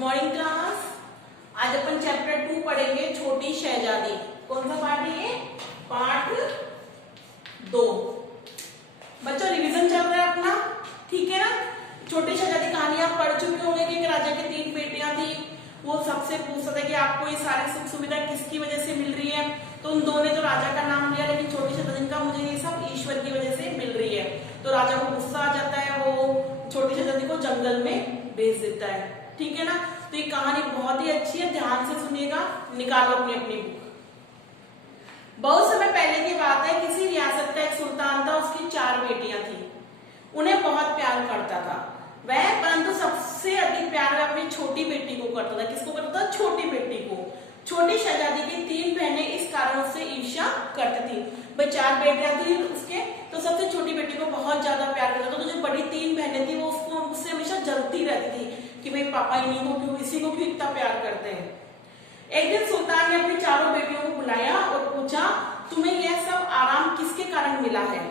Morning class. आज अपन chapter 2 पढ़ेंगे, छोटी शहजादी। कौन सा पार्ट है ये? पार्ट 2। बच्चों रिवीजन चल रहा है अपना, ठीक है ना। छोटी शहजादी कहानी आप पढ़ चुके होंगे कि एक राजा की 3 बेटियां थी। वो सबसे पूछता था कि आपको ये सारी सुख सुविधा किसकी वजह से मिल रही है। तो उन दोनों ने तो राजा का नाम लिया, लेकिन छोटी शहजादी का मुझे ये सब ईश्वर की वजह से मिल रही है। तो राजा को गुस्सा आ जाता है, वो छोटी शहजादी को जंगल में भेज देता है, ठीक है ना। तो ये कहानी बहुत ही अच्छी है, ध्यान से सुनिएगा। निकालो अपनी अपनी बुक। बहुत समय पहले की बात है, किसी रियासत का एक सुल्तान था, उसकी 4 बेटियां थी। उन्हें बहुत प्यार करता था वह, परंतु सबसे अधिक प्यार वह अपनी छोटी बेटी को करता था। किसको करता था? छोटी बेटी को। छोटी शहजादी की 3 बहनें इस कारण उससे ईर्ष्या करती थी। भाई 4 बेटियां थी उसके, तो सबसे छोटी बेटी को बहुत ज्यादा प्यार करता था। तो जो बड़ी 3 बहनें थी वो उससे हमेशा जलती रहती थी कि भाई पापा इन्हीं को क्यों, इसी को क्यों इतना प्यार करते हैं। एक दिन सुल्तान ने अपनी चारों बेटियों को बुलाया और पूछा, तुम्हें यह सब आराम किसके कारण मिला है?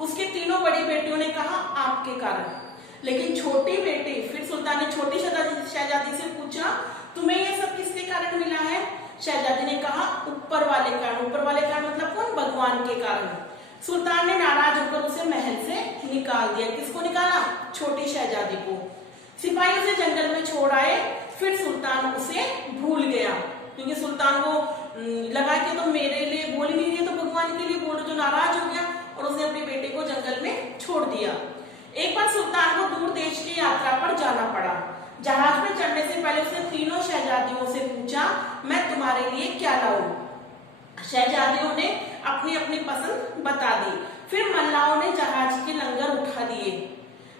उसके तीनों बड़ी बेटियों ने कहा, आपके कारण। लेकिन छोटी बेटी, फिर सुल्तान ने छोटी शहजादी से पूछा, तुम्हें यह सब किसके कारण मिला है? शहजादी ने कहा, ऊपर वाले कारण। ऊपर वाले कारण मतलब कौन? भगवान के कारण। सुल्तान ने नाराज होकर उसे महल से निकाल दिया। किसको निकाला? छोटी शहजादी को। सिपाही उसे जंगल में छोड़ आए। फिर सुल्तान उसे भूल गया, क्योंकि सुल्तान को लगा कि तो मेरे लिए बोल ही नहीं रही, तो भगवान के लिए बोल रही। तो नाराज हो गया और उसने अपनी बेटे को जंगल में छोड़ दिया। एक बार सुल्तान को दूर देश की यात्रा पर जाना पड़ा। जहाज में चढ़ने से पहले उसने तीनों शहजादियों से पूछा, मैं तुम्हारे लिए क्या लाऊं? शहजादियों ने अपनी अपनी पसंद बता दी। फिर मल्लाहों ने जहाज के लंगर उठा दिए,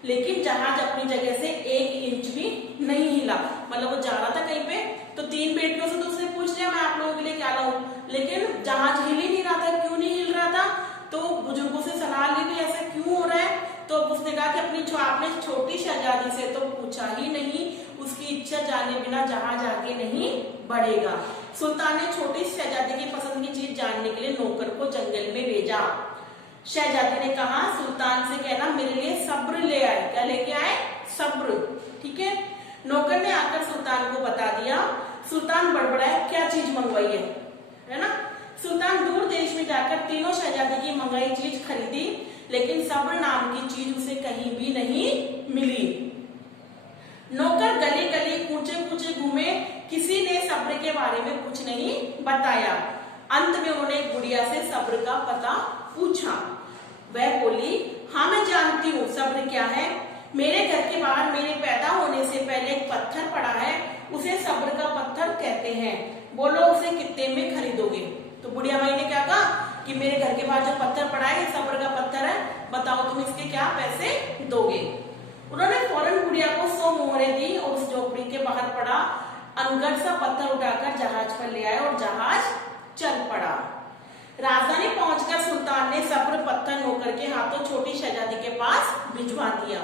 लेकिन जहाज अपनी जगह से 1 इंच भी नहीं हिला। मतलब वो जा रहा था कहीं पे, तो 3 बेटियों से तो उसने पूछ लिया, मैं आप लोगों के लिए क्या लाऊं, लेकिन जहाज हिल ही नहीं रहा था। क्यों नहीं हिल रहा था? तो बुजुर्गों से सलाह ली कि ऐसा क्यों हो रहा है। तो उसने कहा कि आपने छोटी शहजादी से तो पूछा ही नहीं, उसकी इच्छा जाने बिना जहाज आगे नहीं बढ़ेगा। सुल्तान ने छोटी शहजादी की पसंद की चीज जानने के लिए नौकर को जंगल में भेजा। शहजादी ने कहा, सुल्तान से कहना मेरे लिए सब्र ले आए। क्या लेके आए? सब्र, ठीक है। नौकर ने आकर सुल्तान को बता दिया। सुल्तान बड़बड़ाया, क्या चीज मंगवाई है ना। सुल्तान दूर देश में जाकर तीनों शहजादी की मंगाई चीज खरीदी, लेकिन सब्र नाम की चीज उसे कहीं भी नहीं मिली। नौकर गली गली कूचे कूचे घूमे, किसी ने सब्र के बारे में कुछ नहीं बताया। अंत में उन्होंने एक गुड़िया से सब्र का पता पूछा। वह बोली, हाँ मैं जानती हूँ सब्र क्या है। मेरे घर के बाहर मेरे पैदा होने से पहले एक पत्थर पड़ा है, उसे सब्र का पत्थर कहते हैं। बोलो उसे कितने में खरीदोगे? तो बुढ़िया माई ने क्या कहा कि मेरे घर के बाहर जो पत्थर पड़ा है सब्र का पत्थर है, बताओ तुम इसके क्या पैसे दोगे। उन्होंने फौरन बुढ़िया को 100 मोहरें दी और उस झोपड़ी के बाहर पड़ा अनगढ़ सा पत्थर उठाकर जहाज पर ले आए और जहाज चल पड़ा। राजधानी पहुंचकर सुल्तान ने सब्र पत्थर नौकर के हाथों छोटी शहजादी के पास भिजवा दिया।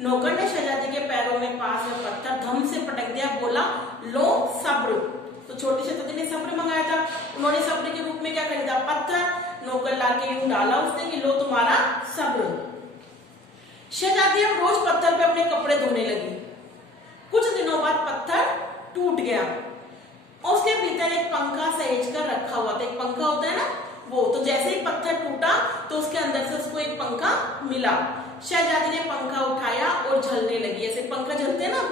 नौकर ने शहजादी के पैरों में पास में पत्थर धम से पटक दिया, बोला, लो सब्र। तो छोटी शहजादी ने सब्र मंगाया था, उन्होंने सब्र के रूप में क्या खरीदा? पत्थर। नौकर लाके यूं डाला उसने कि लो तुम्हारा सब्र। शहजादी अब रोज पत्थर पे अपने कपड़े धोने लगी। कुछ दिनों बाद पत्थर टूट गया और उसके भीतर एक पंखा सहेज कर रखा हुआ था। एक पंखा होता है ना वो, तो जैसे ही पत्थर टूटा तो उसके अंदर से उसको एक पंखा मिला। शहजादी ने पंखा उठाया और झलने लगी, ऐसे पंखा जलते हैं ना,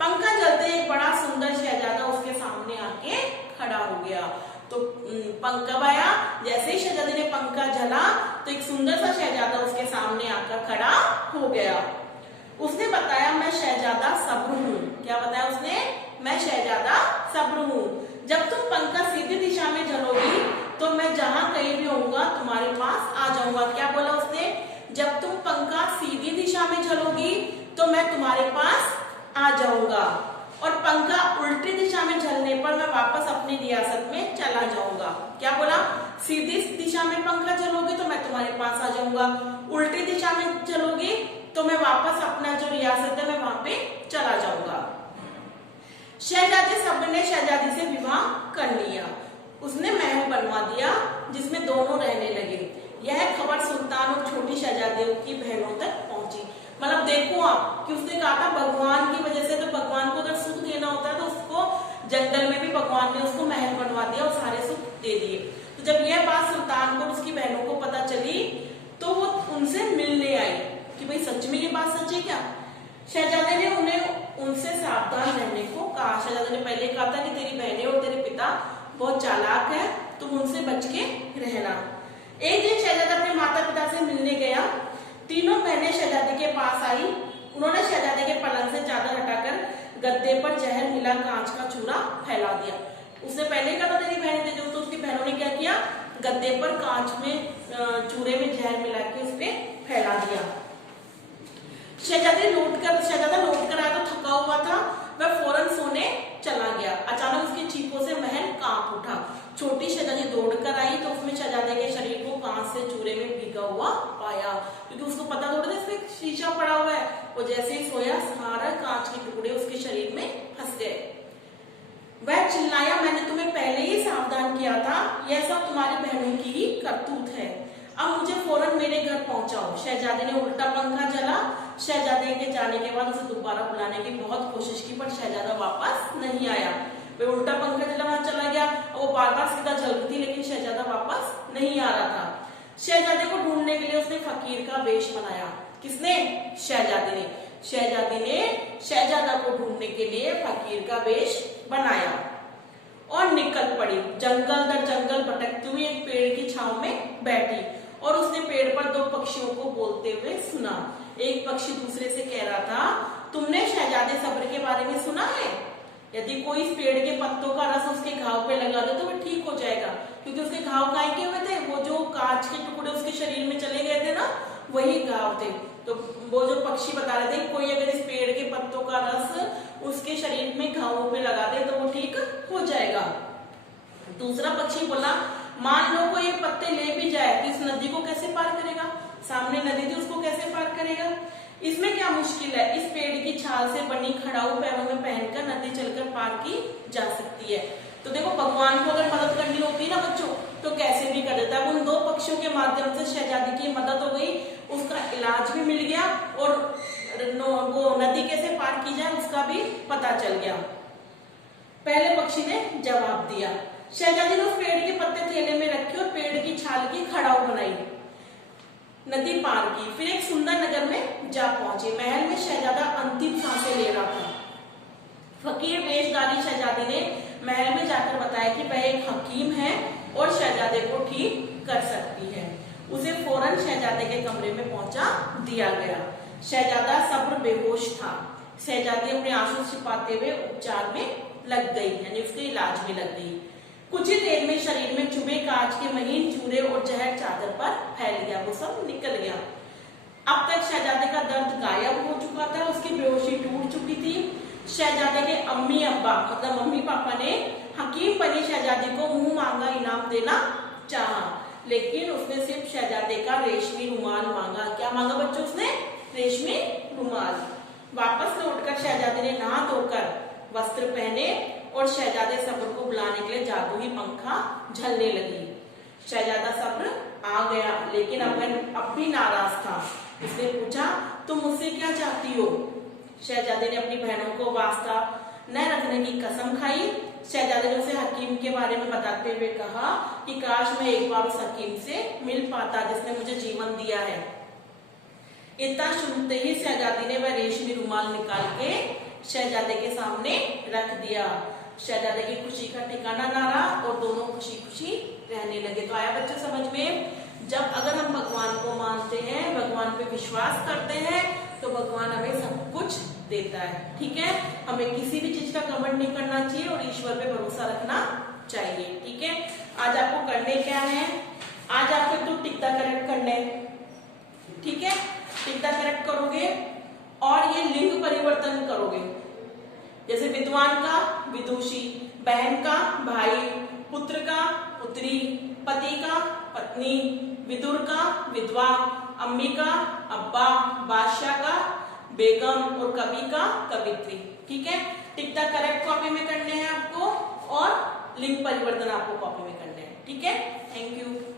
पंखा जलते एक बड़ा सुंदर शहजादा उसके सामने आके खड़ा हो गया। तो पंखा आया, जैसे ही शहजादी ने पंखा जला तो एक सुंदर सा शहजादा उसके सामने आकर खड़ा हो गया। उसने बताया, मैं शहजादा सब्र हूँ। क्या बताया उसने? मैं शहजादा सब्र हूँ। जब तुम पंखा सीधी दिशा में झलोगी तो मैं जहां कहीं भी होऊंगा तुम्हारे पास आ जाऊंगा। क्या बोला उसने? जब तुम पंखा सीधी दिशा में झलोगी तो मैं तुम्हारे पास आ जाऊंगा, और पंखा उल्टी दिशा में झलने पर मैं वापस अपनी रियासत में चला जाऊंगा। क्या बोला? सीधी दिशा में पंखा चलोगे तो मैं तुम्हारे पास आ जाऊंगा, उल्टी दिशा में चलोगी तो मैं वापस अपना जो रियासत है मैं वहां पे चला जाऊंगा। शहजादी सब्र ने शहजादी से विवाह कर लिया। उसने महल बनवा दिया जिसमें दोनों रहने लगे। यह खबर सुल्तान और छोटी शहजादियों की बहनों तक पहुंची। मतलब देखो आप कि उसने कहा था भगवान की वजह से तो जंगल में भी भगवान ने उसको महल बनवा दिया और सारे सुख दे दिए। तो जब यह बात सुल्तान को और उसकी बहनों को पता चली तो वो उनसे मिलने आई कि भाई सच में ये बात सच है क्या। शहजादे ने उन्हें उनसे सावधान रहने को कहा। शहजादे ने पहले कहा था कि तेरी बहनें और तेरे पिता बहुत चालाक है, तुम उनसे बच के रहना। एक दिन शहजादा अपने माता पिता से मिलने गया। तीनों बहनें शहजादे के पास आई। उन्होंने शहजादे के पलंग से चादर हटाकर गद्दे पर जहर मिला कांच का चूरा फैला दिया। उसने पहले कहा था तेरी बहन थे जो, तो उसकी बहनों ने क्या किया, गद्दे पर कांच में चूरे में जहर मिला के उस पर फैला दिया। शहजादा लौट कर आया तो थका हुआ था, वह फौरन सोने चला गया। अचानक उसकी चीखों से महल कांप उठा। छोटी शहजादी दौड़कर आई तो उसमें शहजादे के शरीर को कांच से चूरे में भीगा हुआ पाया, क्योंकि उसको पता थोड़ा था इसमें शीशा पड़ा हुआ है। वो जैसे ही सोया सारा कांच के टुकड़े उसके शरीर में फंस गए। वह चिल्लाया, मैंने तुम्हें पहले ही सावधान किया था, यह सब तुम्हारी बहनों की ही करतूत है। अब मुझे फौरन मेरे घर पहुंचाओ। शहजादे ने उल्टा पंखा जला। शहजादे के जाने के बाद उसे दोबारा बुलाने की बहुत कोशिश की पर शहजादा वापस नहीं आया। वे उल्टा पंखा जला वहां चला गया और वो बार बार सीधा जल रही थी, लेकिन शहजादा वापस नहीं आ रहा था। शहजादे को ढूंढने के लिए उसने फकीर का वेश बनाया। किसने? शहजादे ने। शहजादी ने शहजादा को ढूंढने के लिए फकीर का वेश बनाया और निकल पड़ी। जंगल दर जंगल भटकती हुई एक पेड़ की छांव में बैठी और उसने पेड़ पर दो पक्षियों को बोलते हुए सुना। एक पक्षी दूसरे से कह रहा था, तुमने शहजादे सब्र के बारे में सुना है? यदि कोई इस पेड़ के पत्तों का रस उसके घाव पे लगा दे तो वह ठीक हो जाएगा, क्योंकि उसके घाव काहे के हुए थे, वो जो कांच के टुकड़े उसके शरीर में चले गए थे ना, वही घाव थे। तो वो जो पक्षी बता रहे थे कोई अगर इस पेड़ के पत्तों का रस उसके शरीर में घावों पे लगा दे तो वो ठीक हो जाएगा। दूसरा पक्षी बोला, मान लो कोई ये पत्ते ले भी जाए तो इस नदी को कैसे पार करेगा? सामने नदी थी, उसको कैसे पार करेगा? इसमें क्या मुश्किल है? इस पेड़ की छाल से बनी खड़ाऊ पैरों में पहनकर नदी चलकर पार की जा सकती है। तो देखो भगवान को अगर मदद करनी होती है ना बच्चों, तो कैसे भी कर देता है। उन दो पक्षियों के माध्यम से शहजादी की मदद हो गई, उसका इलाज भी मिल गया और वो नदी कैसे पार की जाए उसका भी पता चल गया। पहले पक्षी ने जवाब दिया। शहजादी ने उस पेड़ के पत्ते थैले में रखे और पेड़ की छाल की खड़ाऊ बनाई, नदी पार की, फिर एक सुंदर नगर में जा पहुंचे। महल में शहजादा अंतिम सांसें ले रहा था। फकीर वेशधारी शहजादी ने महल में जाकर बताया कि वह एक हकीम है और शहजादे को ठीक कर सकती है। उसे फौरन शहजादे के कमरे में पहुंचा दिया गया। शहजादा सब्र बेहोश था। शहजादी अपने आंसू छिपाते हुए उपचार में लग गई, यानी उसके इलाज में लग गई। कुछ ही देर में शरीर में चुभे कांच के महीन चूरे और जहर चादर पर फैल गया, वो सब निकल गया। अब तक शहजादे का दर्द गायब हो चुका था, उसकी बेहोशी टूट चुकी थी। शहजादे के अम्मी अब्बा मतलब मम्मी पापा ने हकीम बनी शहजादी को मुंह मांगा इनाम देना चाहा, लेकिन उसने सिर्फ शहजादे का रेशमी रुमाल मांगा। क्या मांगा बच्चों? उसने रेशमी रुमाल। वापस लौटकर शहजादे ने नहा धोकर वस्त्र पहने और शहजादे सब्र को बुलाने के लिए जादुई पंखा झलने लगी। शहजादा सब्र आ गया, लेकिन अब भी नाराज था। उसने पूछा, तुम मुझसे क्या चाहती हो? शहजादे ने अपनी बहनों को वास्ता न रखने की कसम खाई। शहजादे ने उसे हकीम के बारे में बताते हुए कहा कि काश मैं एक बार उस हकीम से मिल पाता जिसने मुझे जीवन दिया है। इतना सुनते ही शहजादी ने वह रेशमी रुमाल निकाल के शहजादे के सामने रख दिया। शहजादे की खुशी का ठिकाना ना रहा और दोनों खुशी खुशी रहने लगे। तो आया बच्चों समझ में? जब अगर हम भगवान को मानते हैं, भगवान पे विश्वास करते हैं, तो भगवान हमें सब कुछ देता है। ठीक है, हमें किसी भी चीज का कमेंट नहीं करना चाहिए और ईश्वर पे भरोसा रखना चाहिए। ठीक है, आज आपको करने क्या है? आज आपको तो टिक द करेक्ट करने, ठीक है, टिक द करेक्ट करोगे और ये लिंग परिवर्तन करोगे। जैसे विद्वान का विदुषी, बहन का भाई, पुत्र का पुत्री, पति का पत्नी, विदुर का विधवा, अम्मी का अब्बा, बादशाह का बेगम और कवि का कवित्री। ठीक है, टिक द करेक्ट कॉपी में करने हैं आपको और लिंग परिवर्तन आपको कॉपी में करने हैं। ठीक है, थैंक यू।